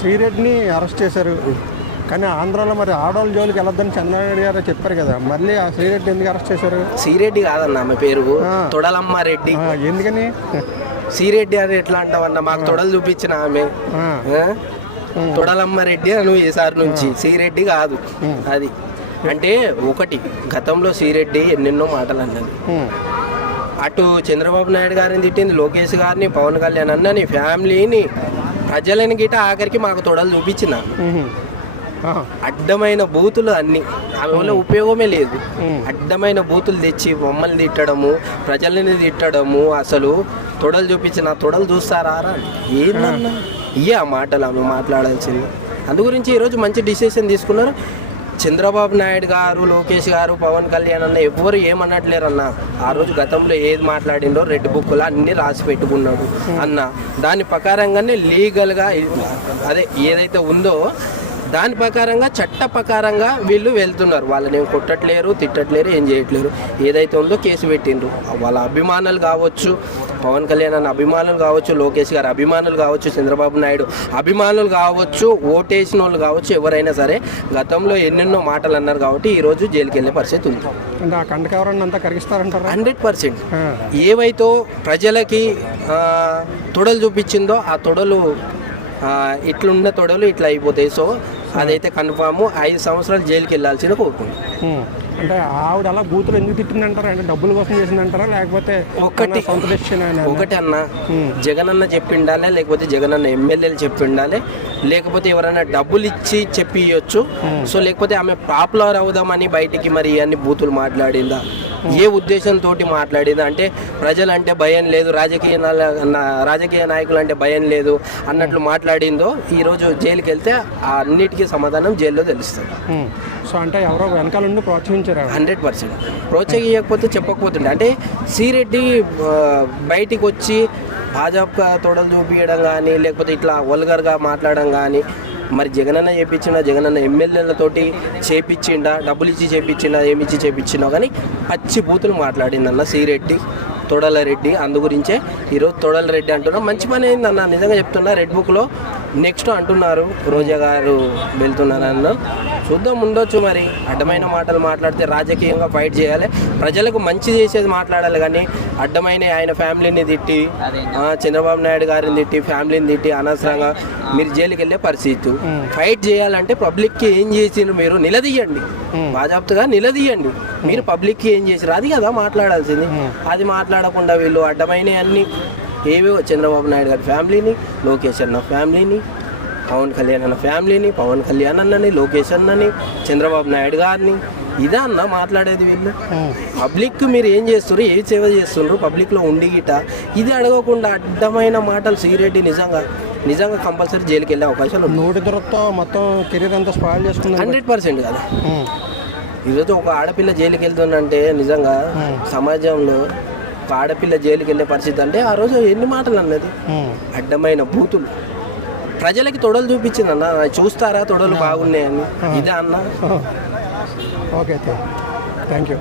శ్రీరెడ్డిని arrest చేశారు, కానీ ఆంధ్రాలో మరి ఆడవాళ్ళ జోలికి వెళ్ళొద్దని చంద్రబాబు గారు చెప్పారు కదా, మళ్ళీ ఆ శ్రీరెడ్డి ఎందుకు అరెస్ట్ చేశారు? శ్రీరెడ్డి కాదన్న ఆమె పేరు తొడలమ్మ రెడ్డి. ఎందుకని శ్రీరెడ్డి అని ఎట్లా అంటావన్న? మాకు తొడలు చూపించిన ఆమె తొడలమ్మ రెడ్డి అని ఈసారి నుంచి శ్రీరెడ్డి కాదు. అది అంటే ఒకటి, గతంలో శ్రీరెడ్డి ఎన్నెన్నో మాటలు అన్నది. అటు చంద్రబాబు నాయుడు గారిని తిట్టింది, లోకేష్ గారిని, పవన్ కళ్యాణ్ అన్నని, ఫ్యామిలీని, ప్రజలని గిట ఆఖరికి మాకు తొడలు చూపించిన అడ్డమైన బూతులు అన్ని. ఆమె వల్ల ఉపయోగమే లేదు. అడ్డమైన బూతులు తెచ్చి మమ్మల్ని తిట్టడము, ప్రజలని తిట్టడము, అసలు తొడలు చూపించిన తొడలు చూస్తారా ఏందన్నా? ఇయ్యే ఆ మాటలు ఆమె మాట్లాడాల్సింది. అందు గురించి ఈరోజు మంచి డిసిషన్ తీసుకున్నారు. చంద్రబాబు నాయుడు గారు, లోకేష్ గారు, పవన్ కళ్యాణ్ అన్న ఎవ్వరు ఏమన్నట్లేరన్న. ఆ రోజు గతంలో ఏది మాట్లాడిండో రెడ్ బుక్లో అన్నీ రాసి పెట్టుకున్నాడు అన్న. దాని ప్రకారంగానే లీగల్గా అదే ఏదైతే ఉందో దాని ప్రకారంగా చట్ట ప్రకారంగా వీళ్ళు వెళ్తున్నారు. వాళ్ళని ఏం కొట్టట్లేరు, తిట్టట్లేరు, ఏం చేయట్లేరు. ఏదైతే ఉందో కేసు పెట్టిండ్రు. వాళ్ళ అభిమానులు కావచ్చు, పవన్ కళ్యాణ్ అన్న అభిమానులు కావచ్చు, లోకేష్ గారు అభిమానులు కావచ్చు, చంద్రబాబు నాయుడు అభిమానులు కావచ్చు, ఓటేసిన వాళ్ళు కావచ్చు, ఎవరైనా సరే గతంలో ఎన్నెన్నో మాటలు అన్నారు కాబట్టి ఈరోజు జైలుకి వెళ్ళే పరిస్థితి ఉంది. 100%. ఏవైతే ప్రజలకి తొడలు చూపించిందో ఆ తొడలు ఇట్లున్న తొడలు ఇట్లా అయిపోతాయి. సో అదైతే కన్ఫామ్ 5 సంవత్సరాలు జైలుకి వెళ్ళాల్సిన కోరుకుంది. అంటే ఆవిడ అలా బూతులు ఎందుకు తిట్టిందంటారా? అంటే డబ్బుల కోసం చేసిందంటారా, లేకపోతే ఒకటి అన్న, జగన్ అన్న చెప్పిండాలి, లేకపోతే జగన్ అన్న ఎమ్మెల్యేలు చెప్పిండాలి, లేకపోతే ఎవరైనా డబ్బులు ఇచ్చి చెప్పియొచ్చు. సో లేకపోతే ఆమె పాపులర్ అవుదామని బయటికి మరి అన్ని బూతులు మాట్లాడిందా, ఏ ఉద్దేశంతో మాట్లాడిందా? అంటే ప్రజలంటే భయం లేదు, రాజకీయ నాయకులు అంటే భయం లేదు అన్నట్లు మాట్లాడిందో ఈరోజు జైలుకి వెళ్తే అన్నిటికీ సమాధానం జైల్లో తెలుస్తుంది. సో అంటే ఎవరో వెనకాల నుండి ప్రోత్సహించారు. 100% ప్రోత్సహించకపోతే చెప్పకపోతుండే. అంటే శ్రీరెడ్డి బయటికి వచ్చి భాజపా తొడలు చూపించడం కానీ, లేకపోతే ఇట్లా వల్గర్గా మాట్లాడడం కానీ, మరి జగనన్న చేయించిండా, జగనన్న ఎమ్మెల్యేలతోటి చేపించిండా, డబ్బులు ఇచ్చి చేపించిండా, ఏమిచ్చి చేపించినా కానీ పచ్చి బూతులు మాట్లాడిందన్న శ్రీరెడ్డి, తొడల రెడ్డి. అందు గురించే ఈరోజు తొడల రెడ్డి అంటున్నాం. మంచి పని అయిందన్న, నిజంగా చెప్తున్నా. రెడ్ బుక్లో నెక్స్ట్ అంటున్నారు రోజా గారు వెళ్తున్నారన్న. చూద్దాం, ఉండొచ్చు. మరి అడ్డమైన మాటలు మాట్లాడితే రాజకీయంగా ఫైట్ చేయాలి, ప్రజలకు మంచి చేసేది మాట్లాడాలి. కానీ అడ్డమైన ఆయన ఫ్యామిలీని తిట్టి, చంద్రబాబు నాయుడు గారిని తిట్టి, ఫ్యామిలీని తిట్టి అనవసరంగా మీరు జైలుకి వెళ్ళే పరిస్థితి. ఫైట్ చేయాలంటే పబ్లిక్కి ఏం చేసిండ్రు మీరు నిలదీయండి, బాజాప్తుగా నిలదీయండి. మీరు పబ్లిక్కి ఏం చేసిరు అది కదా మాట్లాడాల్సింది. అది మాట్లాడకుండా వీళ్ళు అడ్డమైన అన్ని ఏవో చంద్రబాబు నాయుడు గారి ఫ్యామిలీని, లోకేష్ అన్న ఫ్యామిలీని, పవన్ కళ్యాణ్ అన్న ఫ్యామిలీని, పవన్ కళ్యాణ్ అన్నని, లోకేష్ అన్నని, చంద్రబాబు నాయుడు గారిని ఇదే అన్న మాట్లాడేది. వీళ్ళు పబ్లిక్ మీరు ఏం చేస్తున్నారు, ఏ సేవ చేస్తున్నారు పబ్లిక్లో ఉండి గిట ఇది అడగకుండా అడ్డమైన మాటలు. శ్రీరెడ్డి నిజంగా కంపల్సరీ జైలుకి వెళ్ళే అవకాశాలు ఉన్నాయి. నోటి దొరకతో మొత్తం కెరీర్ అంతా స్పాయిల్ చేసుకుంది. 100% కదా. ఈరోజు ఒక ఆడపిల్ల జైలుకి వెళ్తుందంటే నిజంగా సమాజంలో ఒక ఆడపిల్ల జైలుకి వెళ్ళే పరిస్థితి అంటే ఆ రోజు ఎన్ని మాటలు అన్నది, అడ్డమైన బూతులు. ప్రజలకి తొడలు చూపించింది అన్న, చూస్తారా తొడలు బాగున్నాయని. ఇదే అన్న. Okay, thank you.